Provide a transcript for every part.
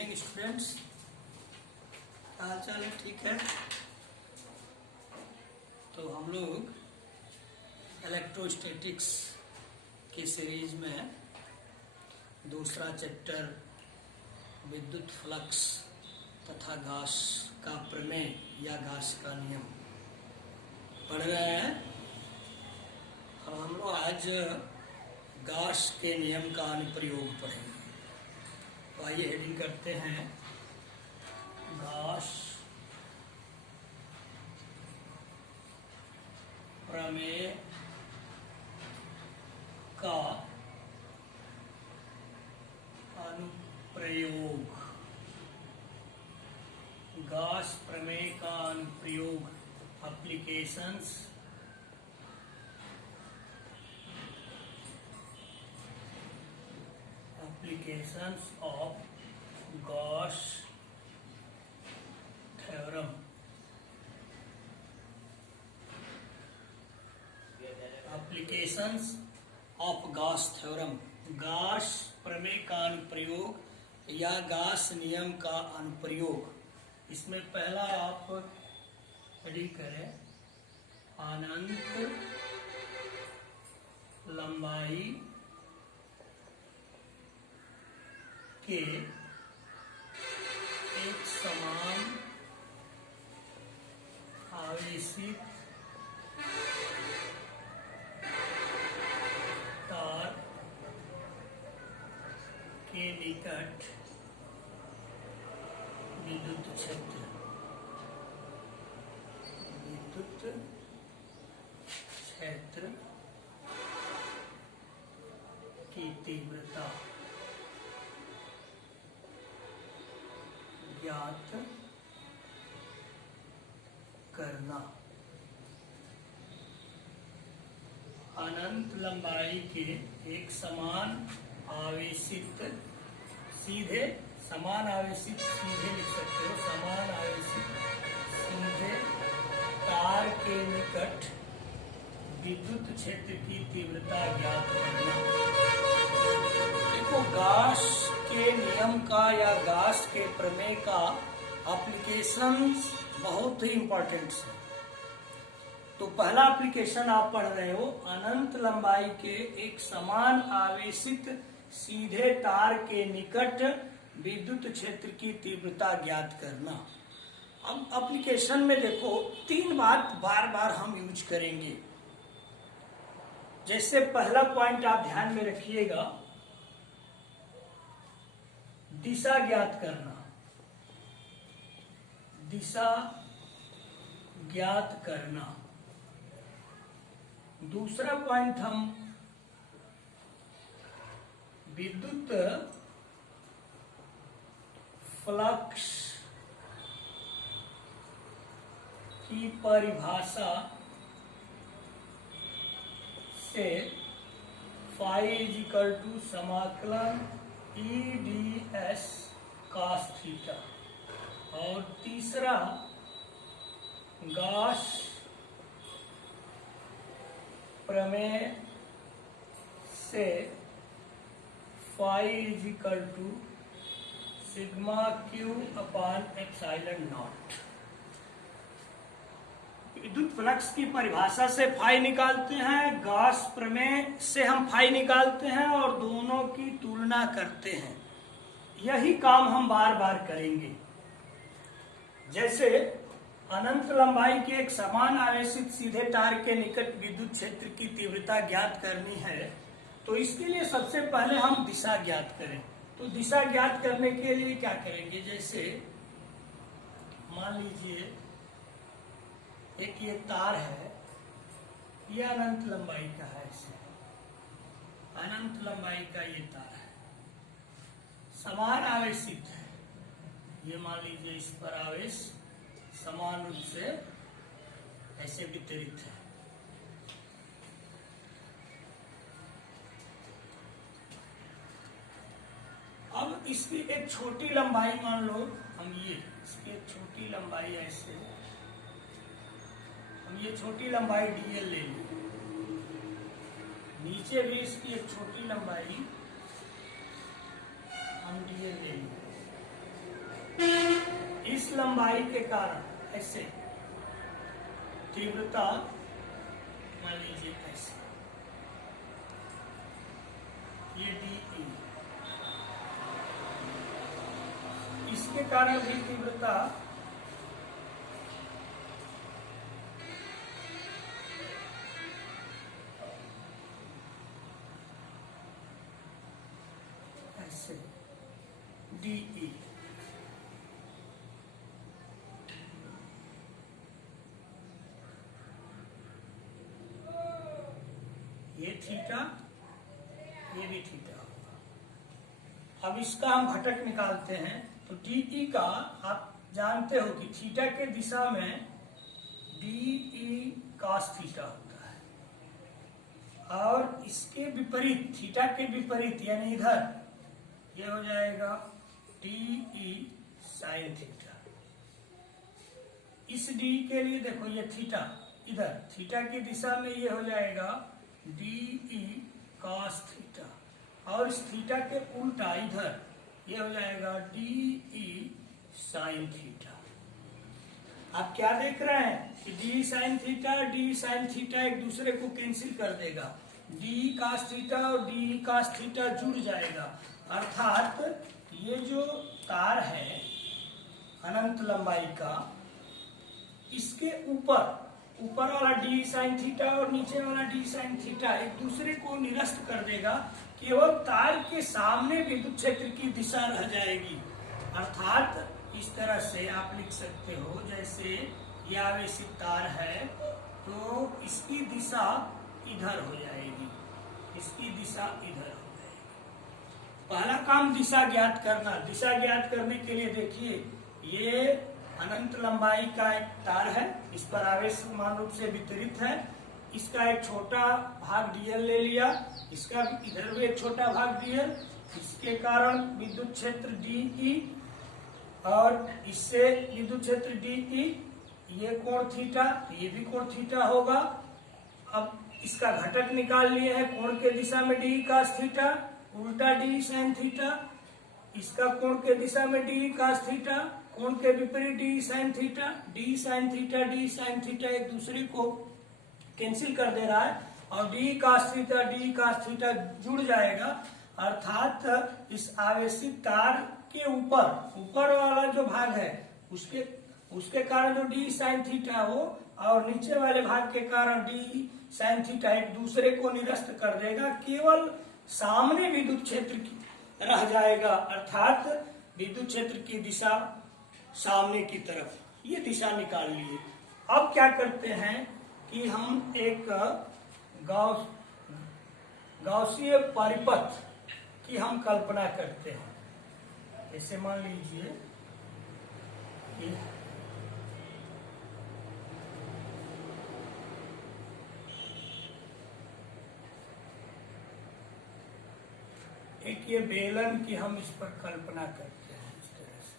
Morning students, क्या हाल चाल है? ठीक है। तो हम लोग इलेक्ट्रोस्टैटिक्स की सीरीज में दूसरा चैप्टर विद्युत फ्लक्स तथा गास का प्रमेय या गास का नियम पढ़ रहे हैं। और हम लोग आज गास के नियम का अनुप्रयोग पढ़ेंगे। तो आइए हेडिंग करते हैं, गास प्रमेय का अनुप्रयोग। गास प्रमेय का अनुप्रयोग, applications of Gauss theorem। Applications of Gauss theorem, Gauss प्रमेय का अनुप्रयोग या गॉस नियम का अनुप्रयोग। इसमें पहला आप हेडिंग करें, अनंत लंबाई के एक समान आवेशित तार के निकट विद्युत क्षेत्र की तीव्रता ज्ञात करना। अनंत लंबाई के एक समान आवेशित, सीधे समान आवेशित, सीधे लिख सकते हो, समान आवेशित सीधे तार के निकट विद्युत क्षेत्र की तीव्रता ज्ञात करना। देखो, गॉस के नियम का या गॉस के प्रमेय का एप्लीकेशंस बहुत ही इंपॉर्टेंट है। तो पहला एप्लीकेशन आप पढ़ रहे हो, अनंत लंबाई के एक समान आवेशित सीधे तार के निकट विद्युत क्षेत्र की तीव्रता ज्ञात करना। अब एप्लीकेशन में देखो, तीन बात बार बार हम यूज करेंगे। जैसे पहला पॉइंट आप ध्यान में रखिएगा, दिशा ज्ञात करना। दिशा ज्ञात करना। दूसरा पॉइंट हम विद्युत फ्लक्स की परिभाषा से फाई इक्वल टू समाकलन EdS cos थीटा। और तीसरा गॉस प्रमेय से phi equal to sigma q upon epsilon naught. विद्युत फ्लक्स की परिभाषा से फाई निकालते हैं, गॉस प्रमेय से हम फाई निकालते हैं और दोनों की तुलना करते हैं। यही काम हम बार बार करेंगे। जैसे अनंत लंबाई के एक समान आवेशित सीधे तार के निकट विद्युत क्षेत्र की तीव्रता ज्ञात करनी है, तो इसके लिए सबसे पहले हम दिशा ज्ञात करें। तो दिशा ज्ञात करने के लिए क्या करेंगे, जैसे मान लीजिए एक ये तार है, ये अनंत लंबाई का है, इसे अनंत लंबाई का ये तार है, समान आवेशित है। ये मान लीजिए इस पर आवेश समान रूप से ऐसे वितरित है। अब इसकी एक छोटी लंबाई मान लो, हम ये इसकी एक छोटी लंबाई ऐसे, हम ये छोटी लंबाई dl ले लें। नीचे भी इसकी एक छोटी लंबाई हम dl ले लें। लंबाई के कारण ऐसे तीव्रता मान लीजिए ऐसे, ये डी, इसके कारण भी तीव्रता ऐसे डी, ये थीटा, ये भी थीटा होगा। अब इसका हम घटक निकालते हैं, तो डी का आप जानते हो कि थीटा के दिशा में डी cos थीटा होता है, और इसके विपरीत, थीटा के विपरीत यानी इधर, ये हो जाएगा डी sin थीटा। इस डी के लिए देखो ये थीटा, इधर थीटा की दिशा में ये हो जाएगा डी cos थीटा, और इस थीटा के उल्टा इधर ये हो जाएगा डी sin थीटा। आप क्या देख रहे हैं कि डी sin थीटा एक दूसरे को कैंसिल कर देगा, डी cos थीटा और डी cos थीटा जुड़ जाएगा, अर्थात ये जो तार है अनंत लंबाई का, इसके ऊपर वाला डी sin थीटा और नीचे वाला डी sin थीटा एक दूसरे को निरस्त कर देगा, केवल तार के सामने विद्युत क्षेत्र की दिशा रह जाएगी। अर्थात इस तरह से आप लिख सकते हो, जैसे ये आवेशित तार है तो इसकी दिशा इधर हो जाएगी, इसकी दिशा इधर हो जाएगी। पहला काम दिशा ज्ञात करना। दिशा ज्ञात करने के लिए देखिए, ये अनंत लंबाई का एक तार है, इस पर आवेश समान रूप से वितरित है, इसका एक छोटा भाग डीएल ले लिया, इसका इधर भी एक छोटा भाग डीएल, इसके कारण विद्युत क्षेत्र डी, और इससे विद्युत क्षेत्र डी, ये कोण थीटा, ये भी कोण थीटा होगा। अब इसका घटक निकाल लिए हैं, कोण के दिशा में डी cos थीटा, उल्टा डी sin थीटा, इसका कोण के दिशा में डी cos थीटा, कोण के विपरीत D sin theta, D sin theta एक दूसरे को कैंसिल कर दे रहा है, और डी cos थीटा जुड़ जाएगा। अर्थात इस आवेशित तार के ऊपर वाला जो भाग है उसके कारण जो डी sin थीटा हो, और नीचे वाले भाग के कारण डी sin थीटा एक दूसरे को निरस्त कर देगा, केवल सामने विद्युत क्षेत्र की रह जाएगा, अर्थात विद्युत क्षेत्र की दिशा सामने की तरफ, ये दिशा निकाल लिए। अब क्या करते हैं कि हम एक गौसीय परिपथ की हम कल्पना करते हैं। जैसे मान लीजिए एक ये बेलन की हम इस पर कल्पना करते हैं इस तरह से।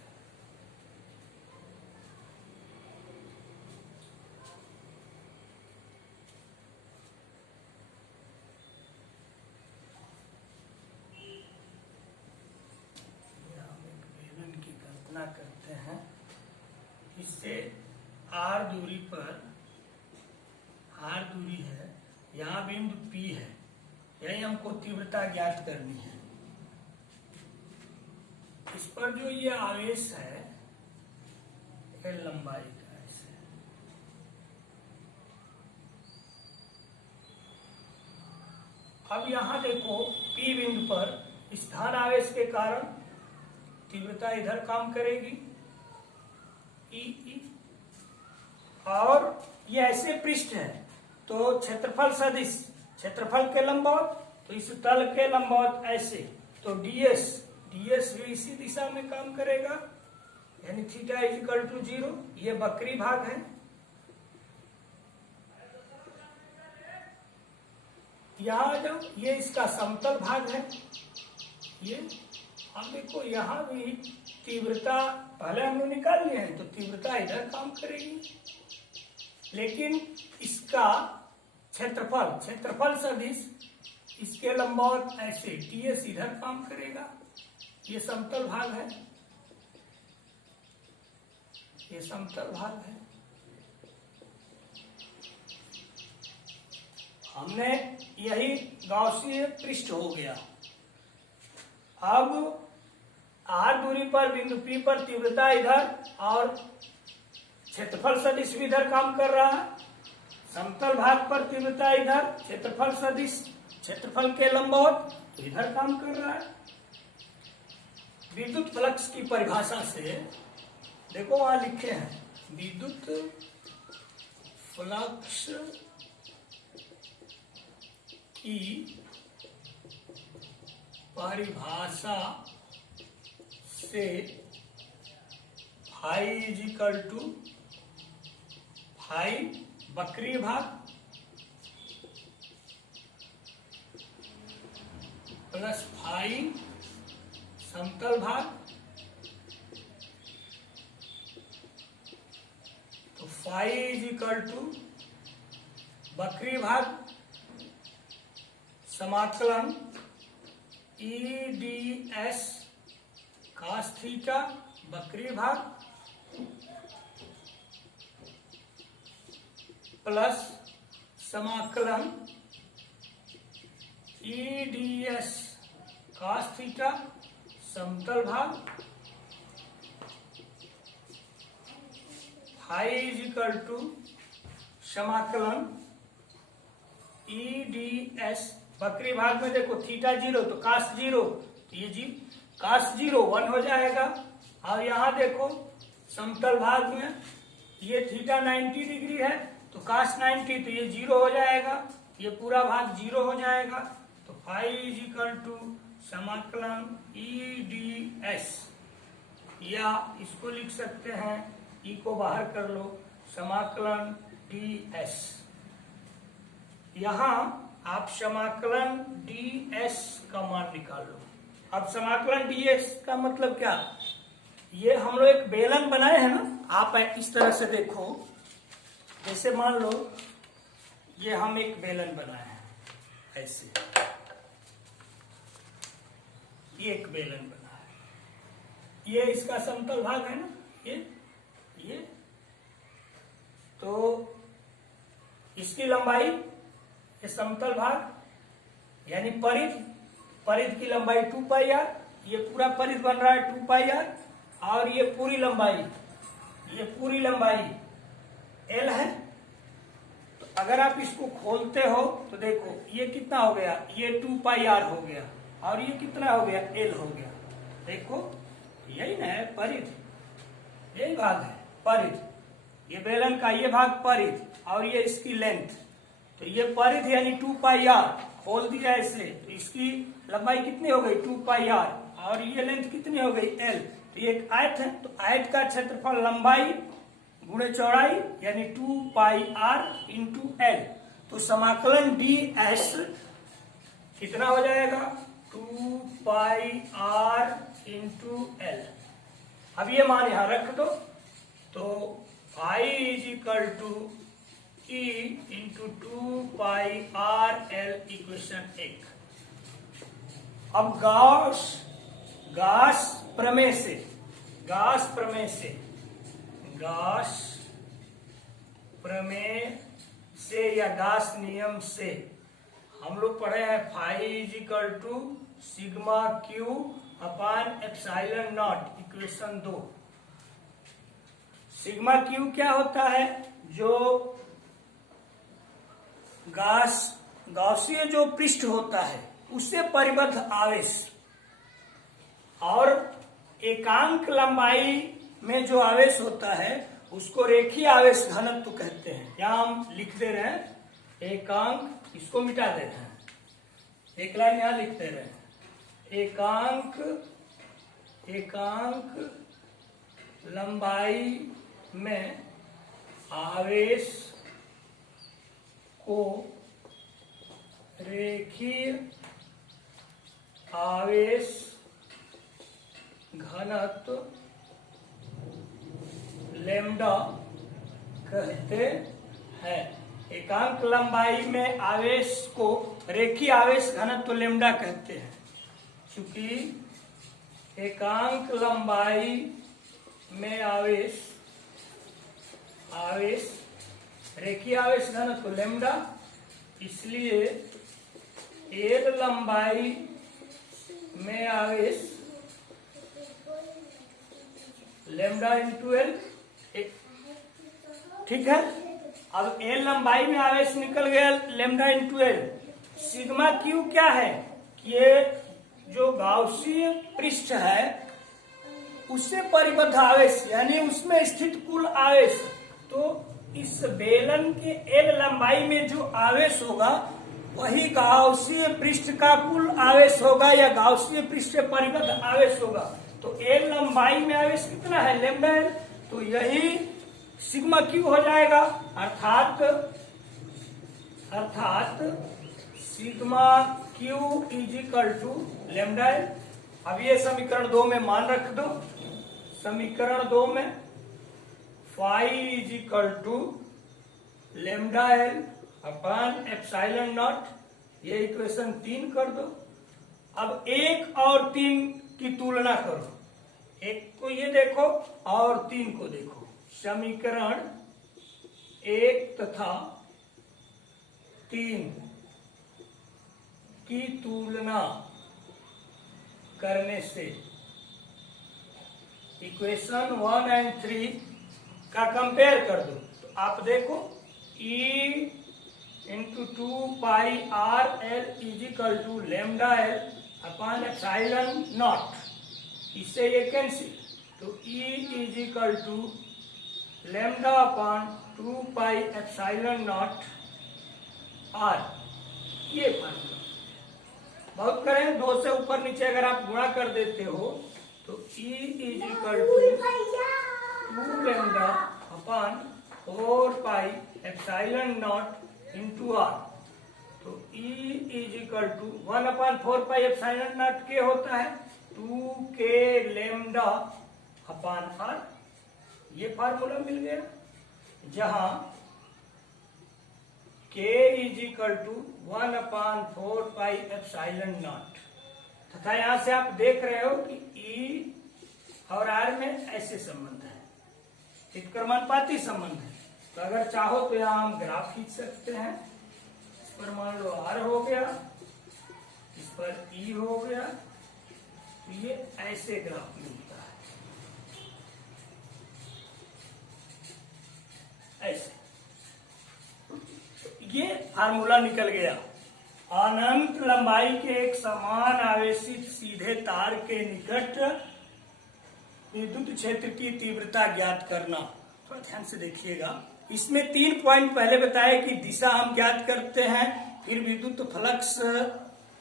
हम एक बेलन की कल्पना करते हैं, इससे आर दूरी पर, आर दूरी है, यहाँ बिंदु P है, यही हमको तीव्रता ज्ञात करनी है। इस पर जो ये आवेश है L लंबाई का ऐसे, अब यहां देखो P बिंदु पर स्थान आवेश के कारण तीव्रता इधर काम करेगी E, और ये ऐसे पृष्ठ है तो क्षेत्रफल सदिश, क्षेत्रफल के लंबवत, तो इस तल के लंबवत ऐसे, तो ds भी इसी दिशा में काम करेगा, यानी थीटा इक्वल टू 0। ये वक्री भाग है, यहाँ आ जाओ, ये इसका समतल भाग है ये। अब देखो यहाँ भी तीव्रता पहले हम लोग निकाल लिए हैं, तो तीव्रता इधर काम करेगी, लेकिन इसका क्षेत्रफल सदिश इसके लंबवत ऐसे ds इधर काम करेगा, ये समतल भाग है। ये समतल भाग है। हमने यही गाउसीय पृष्ठ हो गया। अब r दूरी पर बिंदु P पर तीव्रता इधर और क्षेत्रफल सदिश भी इधर काम कर रहा है। समतल भाग पर तीव्रता इधर, क्षेत्रफल सदिश क्षेत्रफल के लंबवत तो इधर काम कर रहा है। विद्युत फ्लक्स की परिभाषा से देखो वहां लिखे हैं, विद्युत फ्लक्स की परिभाषा से phi is equal to phi वक्रीय भाग प्लस फाई समतल भाग, तो फाई इज इक्वल टू वक्रीय भाग समाकलन E D S cos theta वक्रीय भाग प्लस समाकलन E D S cos theta समतल भाग फाई इज इक्वल टू समाकलन ई डी एस वक्रीय भाग में देखो थीटा 0 तो cos 0, तो ये जी cos 0 1 हो जाएगा। और यहाँ देखो समतल भाग में ये थीटा 90 डिग्री है तो cos 90 तो ये 0 हो जाएगा, ये पूरा भाग 0 हो जाएगा। तो फाई इज इक्वल टू समाकलन ई डी एस, या इसको लिख सकते हैं ई को बाहर कर लो, समाकलन डी एस। यहाँ आप समाकलन डी एस का मान निकालो। अब समाकलन डी एस का मतलब क्या, ये हम लोग एक बेलन बनाए हैं ना, आप इस तरह से देखो, जैसे मान लो ये हम एक बेलन बनाए हैं ऐसे, ये एक बेलन बना है, ये इसका समतल भाग है ना, ये तो इसकी लंबाई, ये समतल भाग यानी परिध की लंबाई 2 पाई आर, ये पूरा परिध बन रहा है 2 पाई आर, और ये पूरी लंबाई एल है। तो अगर आप इसको खोलते हो तो देखो ये कितना हो गया, ये 2 पाई आर हो गया, और ये कितना हो गया, एल हो गया। देखो यही ना है परिध, यही भाग है परिध, ये बेलन का ये भाग परिध और ये इसकी लेंथ, तो ये परिध यानी 2 पाई आर, खोल दिया ऐसे तो इसकी लंबाई कितनी हो गई 2 पाई आर, और ये लेंथ कितनी हो गई एल। तो ये एक आयत है, तो आयत का क्षेत्रफल लंबाई गुणे चौड़ाई यानी 2 पाई आर इंटू एल। तो समाकलन डी एस कितना हो जाएगा, 2 पाई आर इंटू एल। अब ये मान यहां रख दो, तो phi is equal to e into 2 pi r l, equation 1। अब गास प्रमेय से या गास नियम से हम लोग पढ़े हैं phi is equal to sigma q upon epsilon naught, equation 2। Sigma q क्या होता है, जो गाउसीय जो पृष्ठ होता है उससे परिबद्ध आवेश, और एकांक लंबाई में जो आवेश होता है उसको रेखीय आवेश घनत्व कहते हैं। यहाँ हम लिख दे रहे हैं एकांक, इसको मिटा दे रहे हैं, एक लाइन यहाँ लिख दे रहे हैं, एकांक लंबाई में आवेश को रेखीय आवेश घनत्व लैम्डा कहते हैं। एकांक लंबाई में आवेश को रेखीय आवेश घनत्व लैम्डा कहते हैं, क्योंकि एकांक लंबाई में आवेश आवेश, रेखीय आवेश घनत्व लेमडा, इसलिए एल लंबाई में आवेश लेमडा इंटू एल, ठीक है। अब एल लंबाई में आवेश निकल गया lambda into L. Sigma q क्या है? ये जो गाउसीय पृष्ठ है उससे परिबद्ध आवेश यानी उसमें स्थित कुल आवेश। तो इस बेलन के एल लंबाई में जो आवेश होगा वही गाउसीय पृष्ठ का कुल आवेश होगा या गाउसीय पृष्ठ से परिबद्ध आवेश होगा। तो एल लंबाई में आवेश कितना है? Lambda l. तो यही सिग्मा क्यू हो जाएगा, अर्थात sigma q is equal to lambda l. अब ये समीकरण 2 में मान रख दो। समीकरण 2 में phi is equal to lambda l upon epsilon naught, ये इक्वेशन 3 कर दो। अब 1 और 3 की तुलना करो, 1 को ये देखो और 3 को देखो। समीकरण 1 तथा 3 की तुलना करने से इक्वेशन 1 और 3 का कंपेयर कर दो। तो आप देखो E into 2 pi r l is equal to lambda l upon epsilon naught, इससे ये कैंसिल। तो E is equal to lambda upon 2 pi epsilon naught r, ये फार्मूला। बहुत करें 2 से ऊपर नीचे अगर आप गुणा कर देते हो तो E is equal to 2 lambda upon 4 pi epsilon naught into r. तो E is equal to 1 upon 4 pi epsilon naught के होता है 2 के लेमडा अपॉन आर। ये फार्मूला मिल गया, जहां k is equal to 1 upon 4 pi epsilon naught, तथा यहां से आप देख रहे हो कि E और R में ऐसे संबंध है, हितक्रमानुपाती संबंध है। तो अगर चाहो तो यहां हम ग्राफ खींच सकते हैं। इस पर मान लो R हो गया, इस पर E हो गया, तो ये ऐसे ग्राफ मिलता है, ऐसे। ये फार्मूला निकल गया। अनंत लंबाई के एक समान आवेशित सीधे तार के निकट विद्युत क्षेत्र की तीव्रता ज्ञात करना। थोड़ा ध्यान से देखिएगा, इसमें 3 पॉइंट पहले बताए कि दिशा हम ज्ञात करते हैं, फिर विद्युत फ्लक्स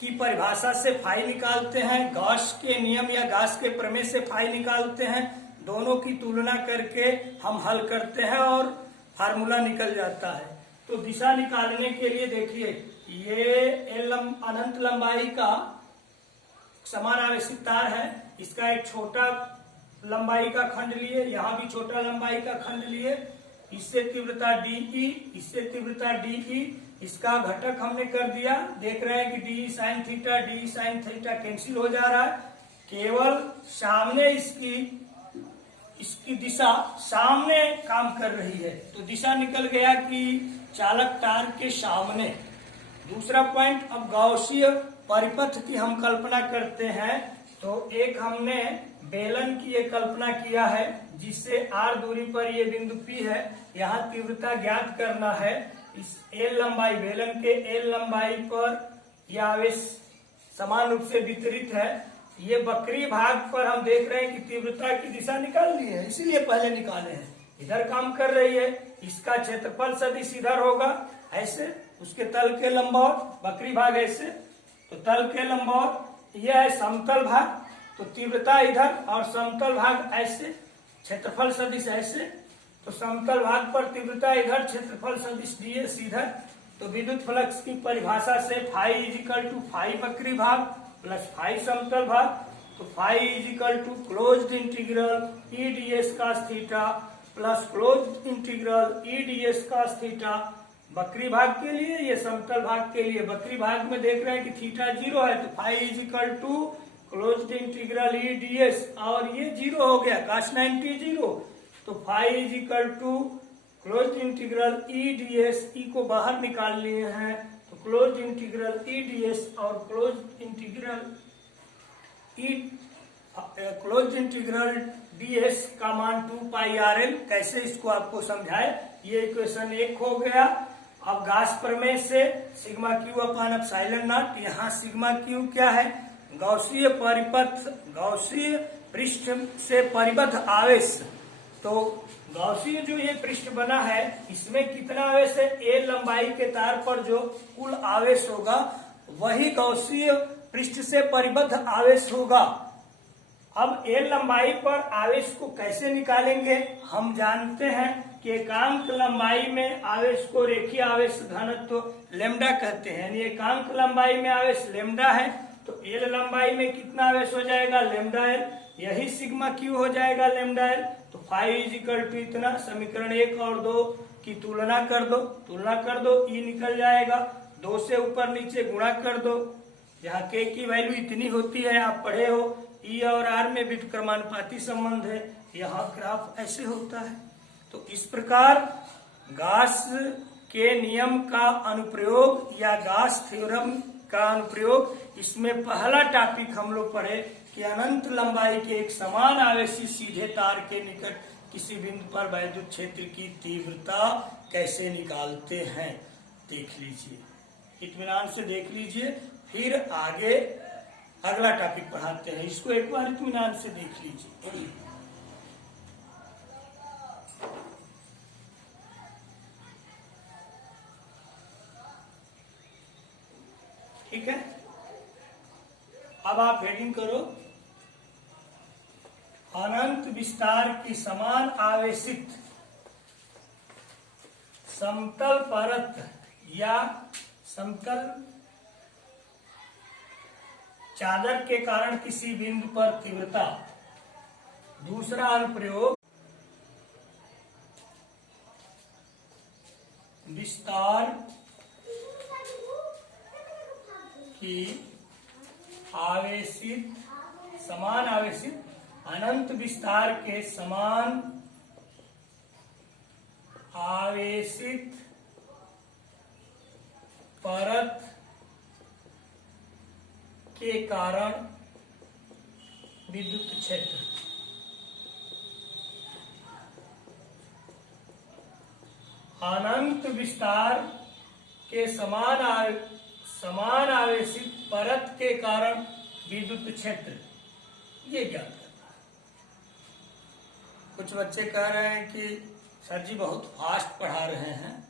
की परिभाषा से फाई निकालते हैं, गॉस के नियम या गॉस के प्रमेय से फाई निकालते हैं, दोनों की तुलना करके हम हल करते हैं और फार्मूला निकल जाता है। तो दिशा निकालने के लिए देखिए, ये अनंत लंबाई का समान आवेशित तार है, इसका एक छोटा लंबाई का खंड लिए, यहाँ भी छोटा लंबाई का खंड लिए, इससे तीव्रता DE, इससे तीव्रता DE, इसका घटक हमने कर दिया। देख रहे हैं कि DE sin theta DE sin theta cancel हो जा रहा है, केवल सामने इसकी दिशा सामने काम कर रही है। तो दिशा निकल गया कि चालक तार के सामने। दूसरा पॉइंट, अब गॉसीय परिपथ की हम कल्पना करते हैं। तो एक हमने बेलन की एक कल्पना किया है जिससे r दूरी पर ये बिंदु P है, यहाँ तीव्रता ज्ञात करना है। इस L लंबाई, बेलन के L लंबाई पर यह आवेश समान रूप से वितरित है। ये वक्री भाग पर हम देख रहे हैं कि तीव्रता की दिशा निकाल ली है, इसीलिए पहले निकाले हैं। इधर काम कर रही है, इसका क्षेत्रफल सदिश इधर होगा ऐसे, उसके तल के लंबवत, वक्री भाग ऐसे, तो तल के लंबवत यह है समतल भाग, तो तीव्रता इधर और समतल भाग ऐसे, क्षेत्रफल सदिश ऐसे, तो समतल भाग पर तीव्रता इधर, क्षेत्रफल सदिश ds इधर। तो विद्युत फ्लक्स की परिभाषा से phi is equal to phi वक्री भाग प्लस फाई समतल भाग। तो phi is equal to closed integral E ds cos theta plus closed integral E ds cos theta वक्री भाग के लिए, ये समतल भाग के लिए। वक्री भाग में देख रहे हैं कि थीटा 0 है, तो phi is equal to closed integral E ds, और ये 0 हो गया, cos 90 0, तो phi is equal to close integral E D S, E को बाहर निकाल लिए हैं तो close integral E D S और क्लोज इंटीग्रल डी एस का मान 2 पाई आर एल। कैसे इसको आपको समझाए, ये इक्वेशन 1 हो गया। अब गाउस प्रमेय से sigma q upon epsilon not, यहाँ सिग्मा क्यू क्या है, गॉसीय परिपथ, गॉसीय पृष्ठ से परिबद्ध आवेश। तो गॉसीय जो ये पृष्ठ बना है इसमें कितना आवेश है, ए लंबाई के तार पर जो कुल आवेश होगा वही गॉसीय पृष्ठ से परिबद्ध आवेश होगा। अब ए लंबाई पर आवेश को कैसे निकालेंगे, हम जानते हैं कि एकांक लंबाई में आवेश को रेखीय आवेश घनत्व लेमडा कहते हैं, यानी एकांक लंबाई में आवेश लेमडा है तो एल लंबाई में कितना आवेश हो जाएगा, लेमडा एल, यही सिग्मा क्यू हो जाएगा लेमडा एल। तो फाइव इज इक्वल टू इतना, समीकरण 1 और 2 की तुलना कर दो, ई निकल जाएगा, 2 से ऊपर नीचे गुणा कर दो, जहाँ के की वैल्यू इतनी होती है आप पढ़े हो, ई और आर में व्युत्क्रमानुपाती संबंध है, यहाँ ग्राफ ऐसे होता है। तो इस प्रकार गाउस के नियम का अनुप्रयोग या गाउस थ्योरम का अनुप्रयोग, इसमें पहला टॉपिक हम लोग पढ़े कि अनंत लंबाई के एक समान आवेशी सीधे तार के निकट किसी बिंदु पर वैद्युत क्षेत्र की तीव्रता कैसे निकालते हैं, देख लीजिए, इत्मीनान से देख लीजिए, फिर आगे अगला टॉपिक पढ़ाते हैं। इसको एक बार इत्मीनान से देख लीजिए। ठीक है, अब आप हेडिंग करो, अनंत विस्तार की समान आवेशित समतल परत या समतल चादर के कारण किसी बिंदु पर तीव्रता। दूसरा अनुप्रयोग, विस्तार की आवेशित, समान आवेशित अनंत विस्तार के समान आवेशित परत के कारण विद्युत क्षेत्र। अनंत विस्तार के समान आवेशित परत के कारण विद्युत क्षेत्र, ये ज्ञात करना है। कुछ बच्चे कह रहे हैं कि सर जी बहुत फास्ट पढ़ा रहे हैं,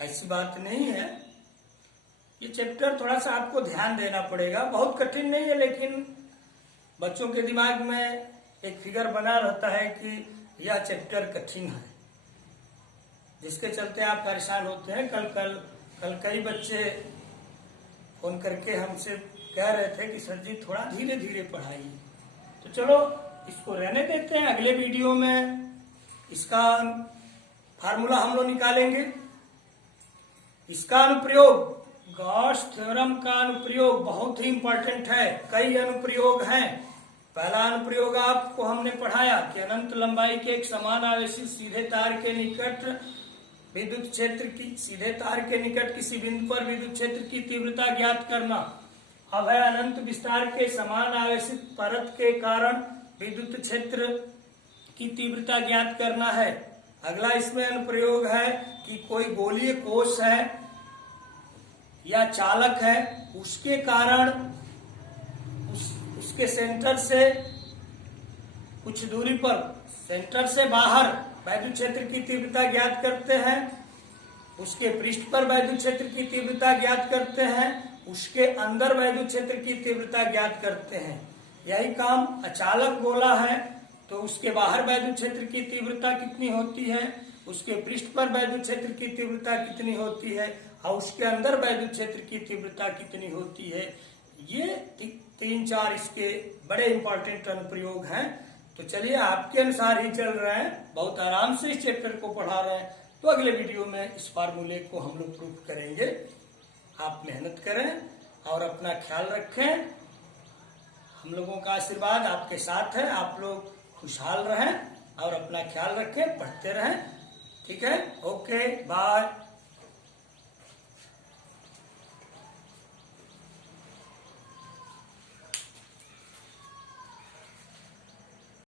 ऐसी बात नहीं है, ये चैप्टर थोड़ा सा आपको ध्यान देना पड़ेगा, बहुत कठिन नहीं है, लेकिन बच्चों के दिमाग में एक फिगर बना रहता है कि यह चैप्टर कठिन है, जिसके चलते आप परेशान होते हैं। कल कई बच्चे फोन करके हमसे कह रहे थे कि सर जी थोड़ा धीरे धीरे पढ़ाइए, तो चलो इसको रहने देते हैं, अगले वीडियो में इसका फार्मूला हम लोग निकालेंगे। इसका अनुप्रयोग, गॉस थ्योरम का अनुप्रयोग बहुत ही इंपॉर्टेंट है, कई अनुप्रयोग हैं। पहला अनुप्रयोग आपको हमने पढ़ाया कि अनंत लंबाई के एक समान आवेशित सीधे तार के निकट विद्युत क्षेत्र की, सीधे तार के निकट किसी बिंदु पर विद्युत क्षेत्र की तीव्रता ज्ञात करना। अब है अनंत विस्तार के समान आवेशित परत के कारण विद्युत क्षेत्र की तीव्रता ज्ञात करना है। अगला इसमें अनुप्रयोग है कि कोई गोलीय कोश है या चालक है, उसके कारण उसके सेंटर से कुछ दूरी पर, सेंटर से बाहर वैद्युत क्षेत्र की तीव्रता ज्ञात करते हैं, उसके पृष्ठ पर वैद्युत क्षेत्र की तीव्रता ज्ञात करते हैं, उसके अंदर वैद्युत क्षेत्र की तीव्रता ज्ञात करते हैं। यही काम अचालक गोला है तो उसके बाहर वैद्युत क्षेत्र की तीव्रता कितनी होती है, उसके पृष्ठ पर वैद्युत क्षेत्र की तीव्रता कितनी होती है और उसके अंदर वैद्युत क्षेत्र की तीव्रता कितनी होती है। ये 3-4 इसके बड़े इंपॉर्टेंट अनुप्रयोग हैं। तो चलिए आपके अनुसार ही चल रहे हैं, बहुत आराम से इस चैप्टर को पढ़ा रहे हैं, तो अगले वीडियो में इस फार्मूले को हम लोग प्रूफ करेंगे। आप मेहनत करें और अपना ख्याल रखें, हम लोगों का आशीर्वाद आपके साथ है, आप लोग खुशहाल रहें और अपना ख्याल रखें, पढ़ते रहें। ठीक है, ओके बाय।